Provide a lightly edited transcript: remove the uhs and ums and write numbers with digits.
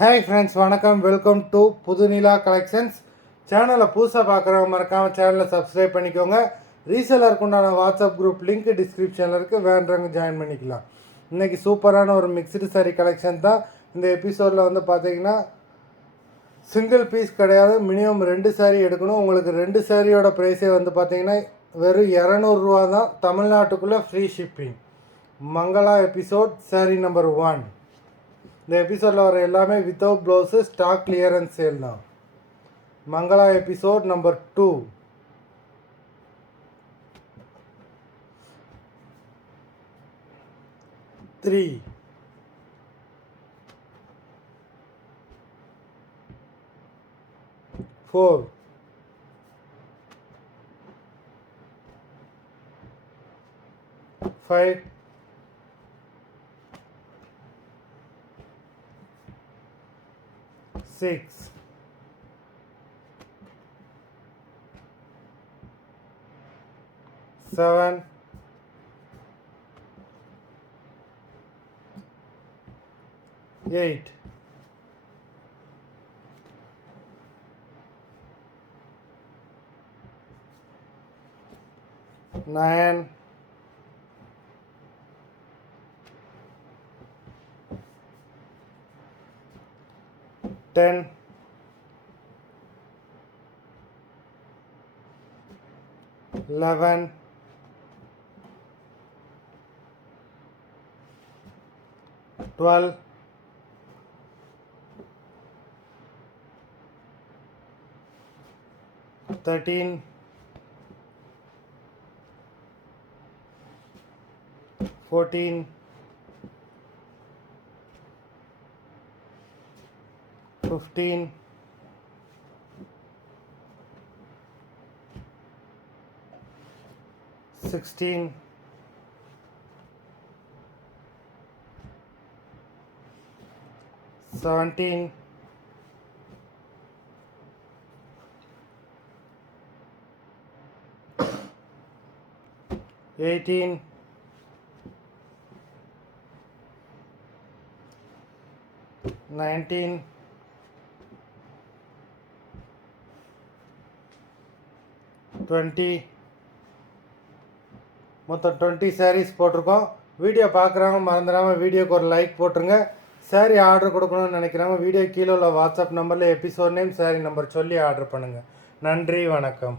Hi friends, வணக்கம். Welcome to Pudhunila collections. சேனலை புதுசாக பார்க்குறவங்க மறக்காமல் சேனலை சப்ஸ்கிரைப் பண்ணிக்கோங்க. ரீசெலருக்கு உண்டான வாட்ஸ்அப் குரூப் லிங்க் டிஸ்கிரிப்ஷனில் இருக்குது, வேண்டவங்க ஜாயின் பண்ணிக்கலாம். இன்றைக்கி சூப்பரான ஒரு மிக்ஸ்டு சாரீ கலெக்ஷன் தான். இந்த எபிசோடில் வந்து பார்த்தீங்கன்னா சிங்கிள் பீஸ் கிடையாது, மினிமம் 2 சாரீ எடுக்கணும். உங்களுக்கு 2 சாரியோட ப்ரைஸே வந்து பார்த்தீங்கன்னா வெறும் 200 தான். தமிழ்நாட்டுக்குள்ளே free shipping. Mangala episode saree number 1. இந்த எபிசோடில் வர எல்லாமே without blouse, stock clearance sale தான். Mangala episode number 2. த்ரீ 4 5 6 7 8 9 10 11 12 13 14 15 16 17 18 19 20 மொத்தம் 20 சாரீஸ் போட்டிருக்கோம். வீடியோ பார்க்குறவங்க மறந்துடாமல் வீடியோக்கு ஒரு லைக் போட்டுருங்க. சாரீ ஆர்டர் கொடுக்கணும்னு நினைக்கிறவங்க வீடியோ கீழே உள்ள வாட்ஸ்அப் நம்பரில் எபிசோட் நேம், சாரீ நம்பர் சொல்லி ஆர்டர் பண்ணுங்கள். நன்றி, வணக்கம்.